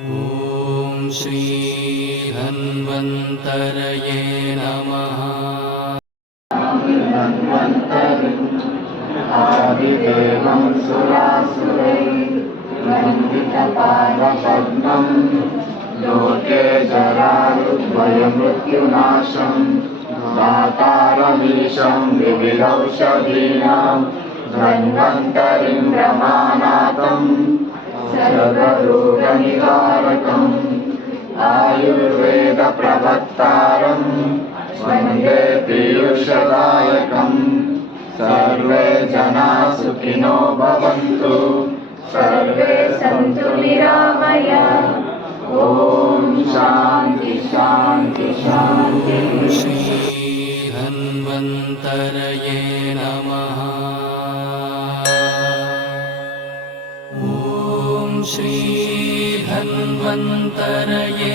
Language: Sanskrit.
ॐ श्री धन्वन्तरये नमः। आदिदेवं सुरासुरैर्वन्दितपादपद्मं लोके जरायुर्भयमृत्युनाशं दातारमीशं विविधौषधीनां धन्वन्तरिं रमानाथं सर्वरोगनिवारकम् आयुर्वेदप्रवक्तारं वन्दे पीयूषदायकम्। सर्वे जनाः सुखिनो भवन्तु, सर्वे सन्तु निरामयाः। ॐ शान्ति शान्ति शान्ति। श्री धन्वन्तरये नमः। ॐ श्री धन्वन्तरये